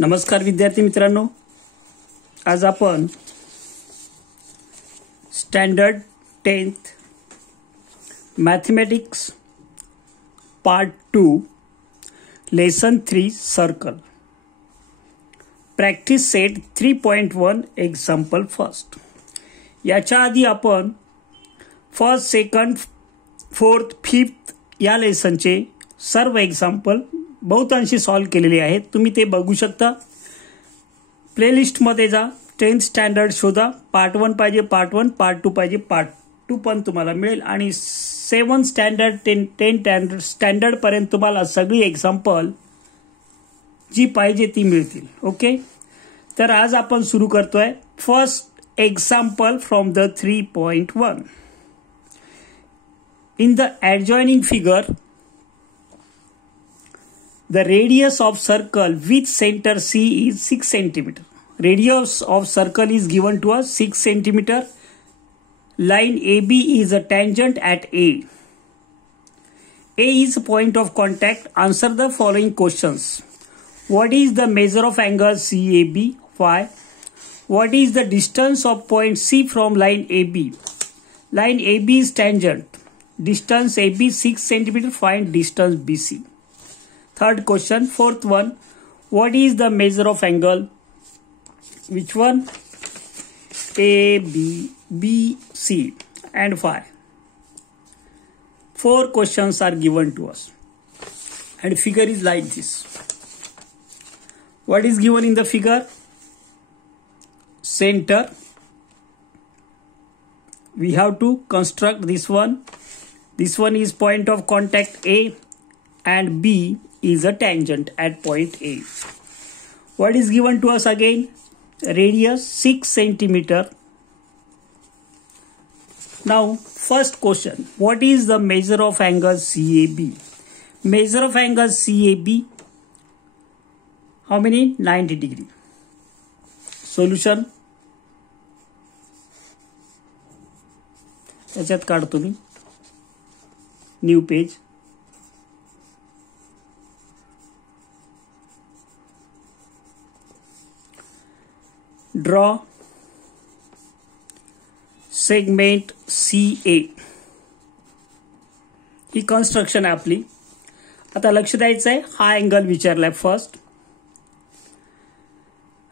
नमस्कार विद्यार्थी मित्रांनो, आज आपण standard 10th mathematics part 2 lesson 3 circle practice set 3.1 example first. याच्या आधी आपण फर्स्ट, सेकंड, फोर्थ, फिफ्थ या लेसनचे सर्व एक्झाम्पल बहुतांशी सॉल्व केलेले आहेत. तुम्ही ते बघू शकता. प्लेलिस्टमध्ये जा, 10th स्टँडर्ड शोधा. पार्ट 1 पाहिजे पार्ट 1, पार्ट 2 पाहिजे पार्ट 2 पण तुम्हाला मिळेल. आणि 7th स्टँडर्ड 10 स्टँडर्डपर्यंत तुम्हाला सगळी एक्झाम्पल जी पाहिजे ती मिळतील. ओके, तर आज आपण सुरू करतोय first example from the 3.1. In the adjoining figure, the radius of circle with center C is 6 cm. Radius of circle is given to us 6 cm. Line AB is a tangent at A. A is a point of contact. Answer the following questions. What is the measure of angle CAB? Why? What is the distance of point C from line AB? Line AB is tangent. Distance AB 6 cm. Find distance BC. Third question, fourth one. What is the measure of angle? Which one? AB, BC, and why? 4 questions are given to us. And figure is like this. What is given in the figure? Center. We have to construct this one. This one is point of contact A, and B is a tangent at point A. What is given to us again? Radius 6 centimeter. Now first question, what is the measure of angle CAB? Measure of angle CAB, how many? 90 degree. Solution, याच्यात काढतो मी. New page. Draw segment CA. ही construction आहे आपली. आता लक्ष द्यायचं आहे, हा अँगल विचारलाय first.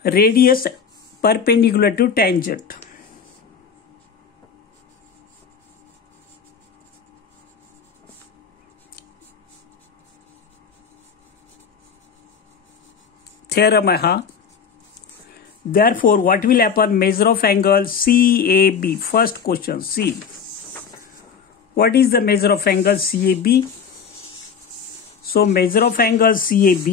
Radius perpendicular to tangent. Theorem आहे हा. Therefore, what will happen? Measure of angle CAB. First question, C. What is the measure of angle CAB? So, measure of angle CAB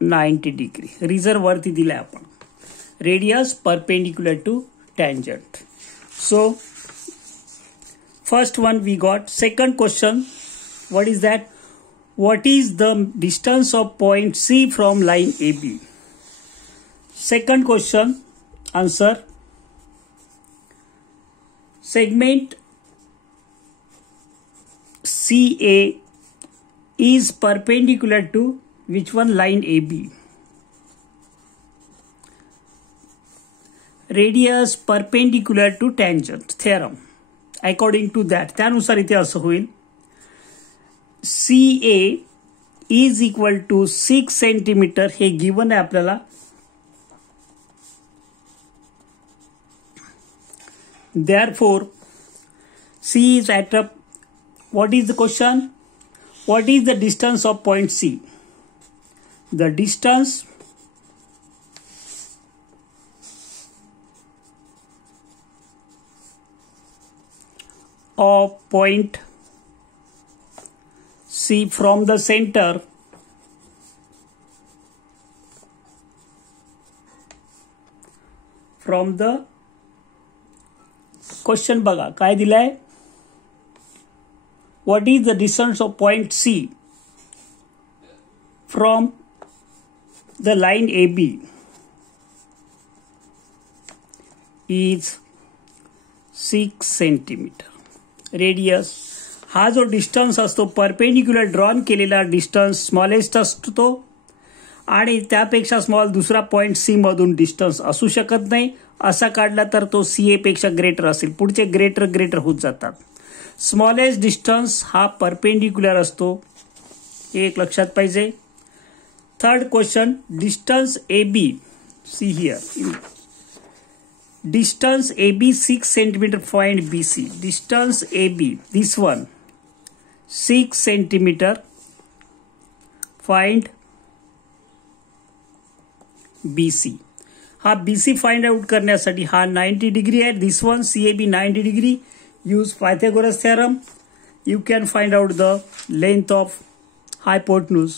(90 degree). Reserve वरती दिलाय आपण. Radius perpendicular to tangent. So, first one we got. Second question. What is that? What is the distance of point C from line AB? Second question, answer. Segment CA is perpendicular to which one? Line AB. Radius perpendicular to tangent. Theorem. According to that, त्यानुसार इथे असं होईल. CA is equal to 6 centimeter. हे given आहे आपल्याला. Therefore, C is at a, what is the question? What is the distance of point C? The distance of point C from the center question बघा काय दिलाय. What is the distance of point C from the line AB? Is 6 centimeter. Radius हा जो distance असतो perpendicular drawn केलेला distance smallest असतो आणि त्यापेक्षा स्मॉल दुसरा पॉइंट सी मधून डिस्टन्स असू शकत नाही. असा काढला तर तो सीए पेक्षा ग्रेटर असेल. पुढचे ग्रेटर ग्रेटर होत जातात. स्मॉलेस्ट डिस्टन्स हा परपेंडिक्युलर असतो, हे एक लक्षात पाहिजे. Third question, distance A B, C here, distance AB 6 centimeter, find BC. Distance AB, this one, 6 centimeter, find BC. हा BC फाइंड आउट करण्यासाठी हा 90 डिग्री आहे. This one CAB 90 degree. Use Pythagoras theorem. You can find out the length of hypotenuse.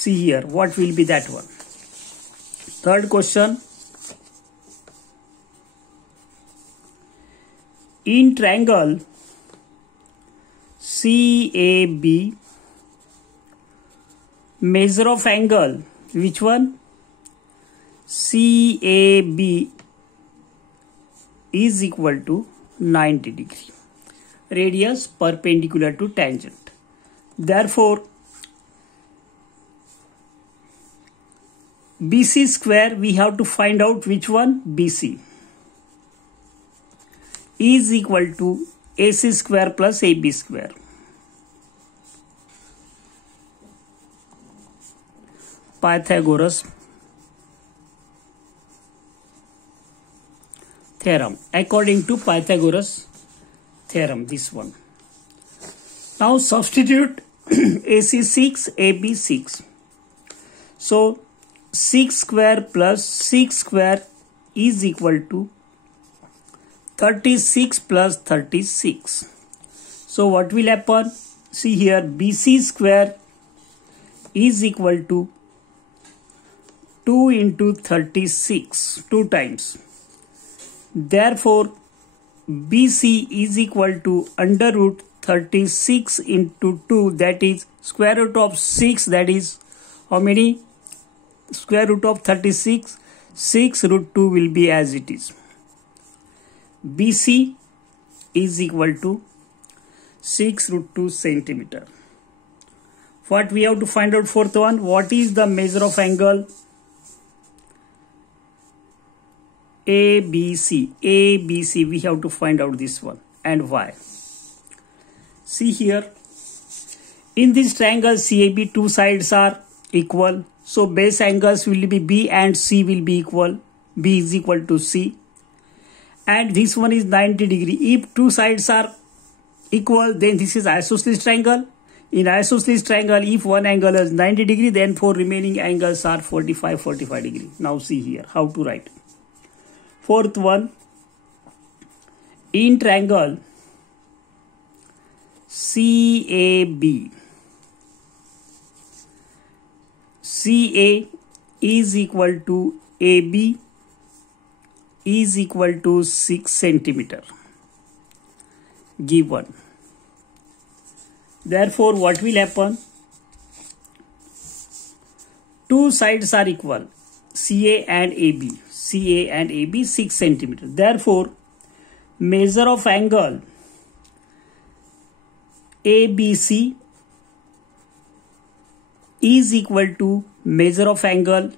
See here, what will be that one? Third question. In triangle CAB, measure of angle, which one? CAB is equal to 90 degree. Radius perpendicular to tangent. Therefore, BC square, we have to find out which one? BC is equal to AC square plus AB square. Pythagoras theorem. According to Pythagoras theorem, this one. Now substitute AC 6, AB 6. So 6 square plus 6 square is equal to 36 plus 36. So what will happen? See here, BC square is equal to 2 into 36, 2 times. Therefore, BC is equal to under root 36 into 2, that is square root of 6, that is how many? Square root of 36, 6 root 2 will be as it is. BC is equal to 6 root 2 centimeter. What we have to find out? Fourth one, what is the measure of angle? ABC. ABC, we have to find out this one and why. See here, in this triangle CAB, two sides are equal. So base angles will be B and C will be equal. B is equal to C. And this one is 90 degree. If two sides are equal, then this is isosceles triangle. In isosceles triangle, if one angle is 90 degree, then four remaining angles are 45 degree. Now see here how to write. Fourth one, in triangle CAB, CA is equal to AB is equal to 6 centimeter given. Therefore, what will happen? Two sides are equal, CA and AB. CA and AB 6 centimeter. Therefore, measure of angle ABC is equal to measure of angle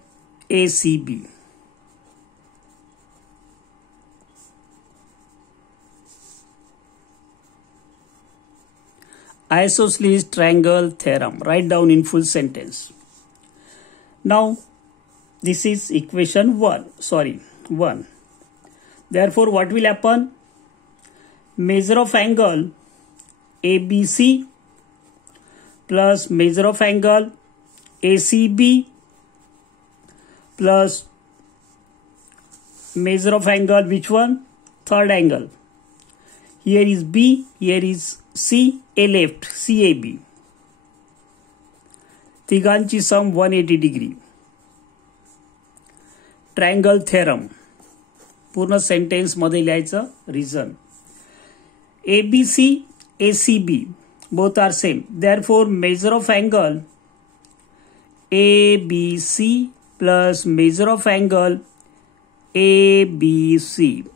ACB. Isosceles triangle theorem. Write down in full sentence. Now, this is equation 1. Therefore, what will happen? Measure of angle ABC plus measure of angle ACB plus measure of angle, which one? Third angle. Here is B, here is C, A left, CAB. तिघांची सम 180 degree. Triangle theorem पूर्ण sentence मध्ये लिहायचं. Reason ABC, ACB both are same. Therefore, measure of angle ABC plus measure of angle ABC.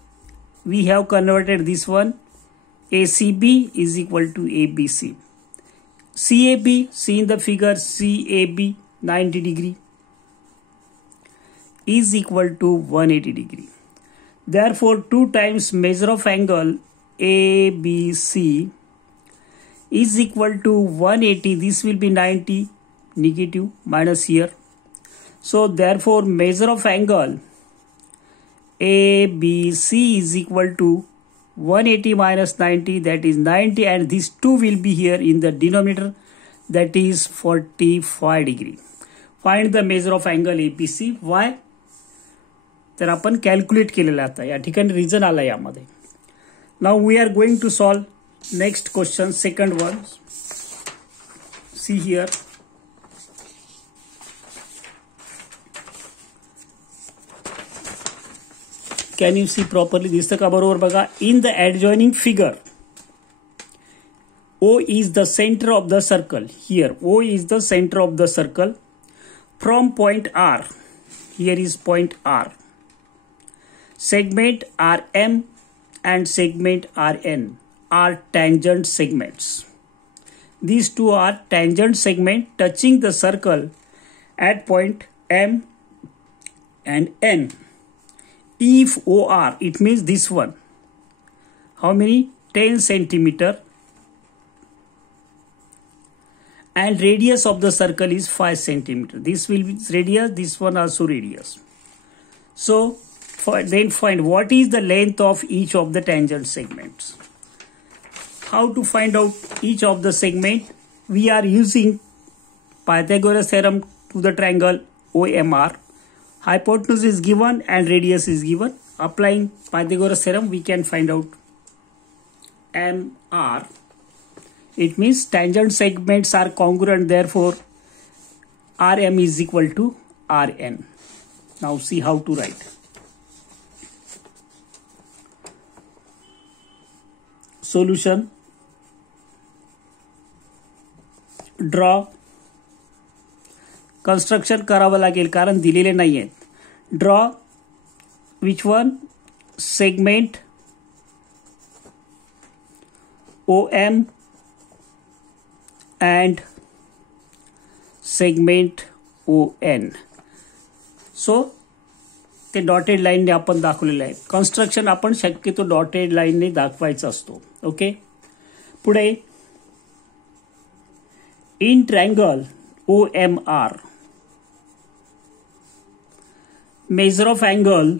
We have converted this one ACB is equal to ABC. CAB, see in the figure, CAB 90 degree is equal to 180 degree. Therefore, 2 times measure of angle ABC is equal to 180. This will be 90, negative, minus here. So, therefore, measure of angle ABC is equal to 180 minus 90, that is 90, and this 2 will be here in the denominator, that is 45 degree. Find the measure of angle ABC. Why? तर आपण calculate केलेलं आता या ठिकाणी reason आला यामध्ये. Now we are going to solve next question, second one. See here. Can you see properly? दिसतं का बरोबर बघा. In the adjoining figure O is the center of the circle. Here O is the center of the circle from point R. Here is point R. Segment RM and segment RN are tangent segments. These two are tangent segment touching the circle at point M and N. If OR, it means this one. How many? 10 centimeter. And radius of the circle is 5 centimeter. This will be radius, this one also radius. So, then find what is the length of each of the tangent segments. How to find out each of the segment? We are using Pythagoras theorem to the triangle OMR. Hypotenuse is given and radius is given. Applying Pythagoras theorem, we can find out MR. It means tangent segments are congruent, therefore RM is equal to RN. Now see how to write. Solution. Draw. Construction करावं लागेल कारण दिलेले नाही आहेत. Draw which one? Segment OM and segment ON. So ते dotted लाईनने आपण दाखवलेलं आहे. कन्स्ट्रक्शन आपण शक्यतो डॉटेड लाईनने दाखवायचा असतो. ओके. पुढे in triangle OMR measure of angle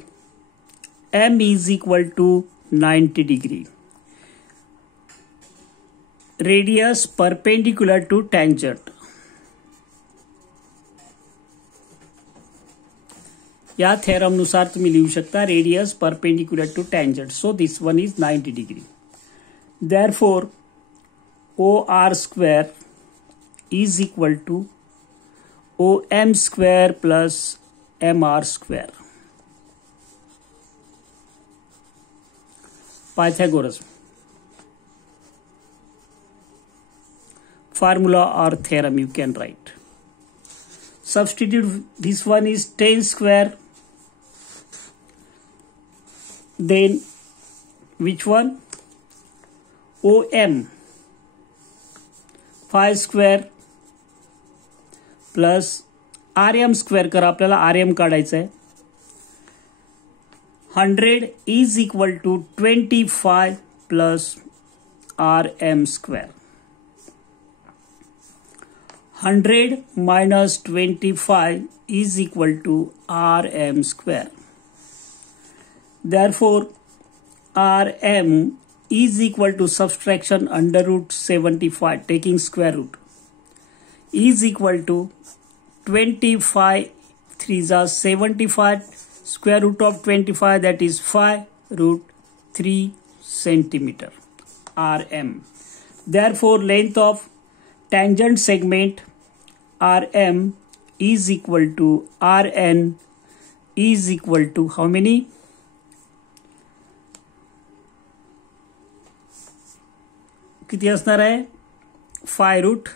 M is equal to 90 degree. Radius perpendicular to tangent. या थेरम नुसार तुम्ही लिहू शकता radius perpendicular to tangent. So this one is 90 degree. Therefore OR square is equal to OM square plus MR square. Pythagoras formula or theorem you can write. Substitute this one is 10 square. Then which one? OM 5 square plus RM square करा. आपल्याला RM काढायचं आहे. 100 is equal to 25 plus RM square. 100 minus 25 is equal to RM square. Therefore, RM is equal to subtraction under root 75 taking square root is equal to 25 3s are 75 square root of 25 that is 5 root 3 centimeter RM. Therefore, length of tangent segment RM is equal to RN is equal to how many? किती असणार आहे? 5 root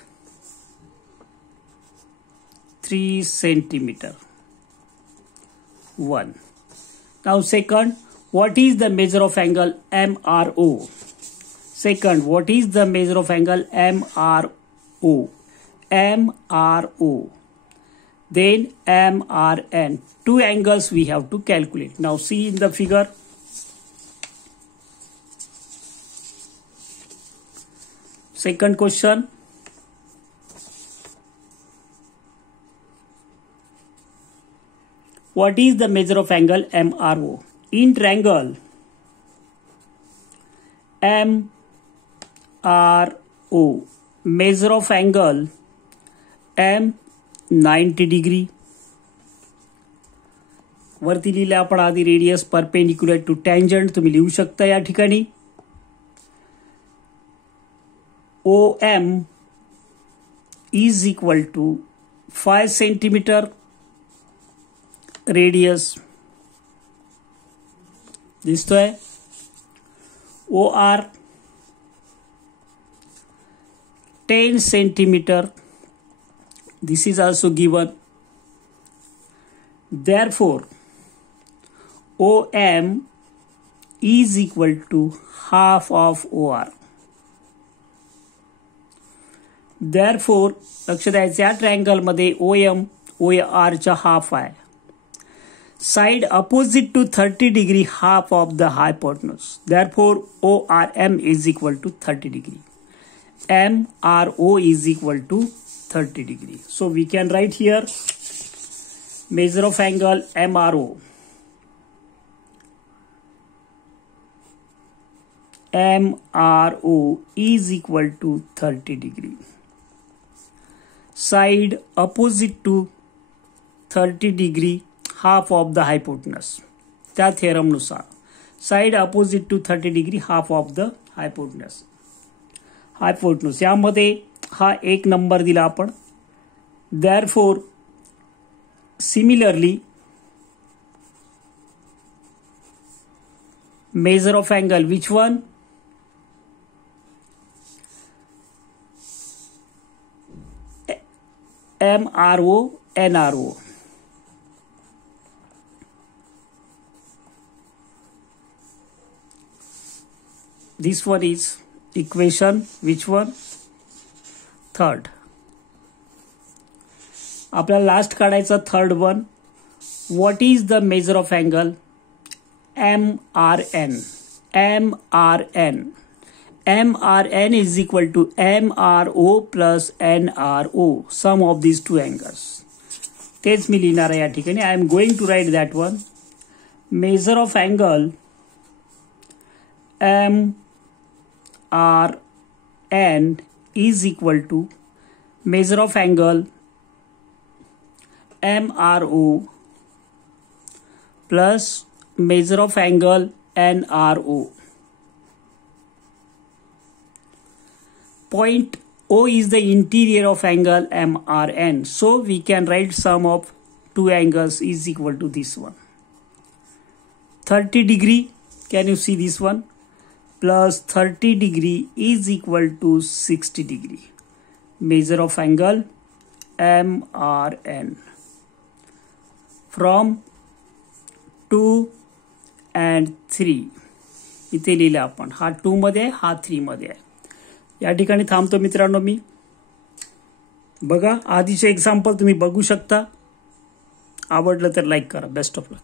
3 centimeter. 1. Now second, what is the measure of angle MRO? Second, what is the measure of angle MRO? MRO. Then MRN. Two angles we have to calculate. Now see in the figure. Second question. What is the measure of angle MRO? In triangle MRO, measure of angle M 90 degree. वरती लिहिले आपण आधी radius perpendicular to tangent तुम्ही लिहू शकता या ठिकाणी. OM is equal to 5 centimeter radius दिसतोय. OR 10 centimeter. This is also given. Therefore, OM is equal to half of OR. Therefore, लक्ष द्यायचं या ट्रायंगल मध्ये OM OR चा हाफ आहे. Side opposite to 30 degree, half of the hypotenuse. Therefore, ORM is equal to 30 degree. MRO is equal to 30 degree. So we can write here measure of angle MRO. MRO is equal to 30 degree. Side opposite to 30 degree, half of the hypotenuse. त्या theorem नुसार side opposite to 30 degree half of the hypotenuse. यामध्ये हा एक number दिला आपण. Therefore similarly measure of angle which one? MRO NRO. This one is equation which one? Third. आपल्याला last काढायचा third one. What is the measure of angle MRN? MRN. MRN is equal to MRO plus NRO, sum of these two angles. तेच मी लिहिणार आहे या ठिकाणी. I am going to write that one. Measure of angle MRN is equal to measure of angle MRO plus measure of angle NRO. Point O is the interior of angle MRN. So we can write sum of two angles is equal to this one. 30 degree, can you see this one? Plus 30 degree is equal to 60 degree. Measure of angle MRN. From 2 and 3. इथे लिहिलं आपण. हा 2 मध्ये आहे, हा 3 मध्ये आहे. या ठिकाणी थांबतो मित्रांनो मी. बघा आधीचे एक्झाम्पल तुम्ही बघू शकता. आवडलं तर लाईक करा. Best of luck.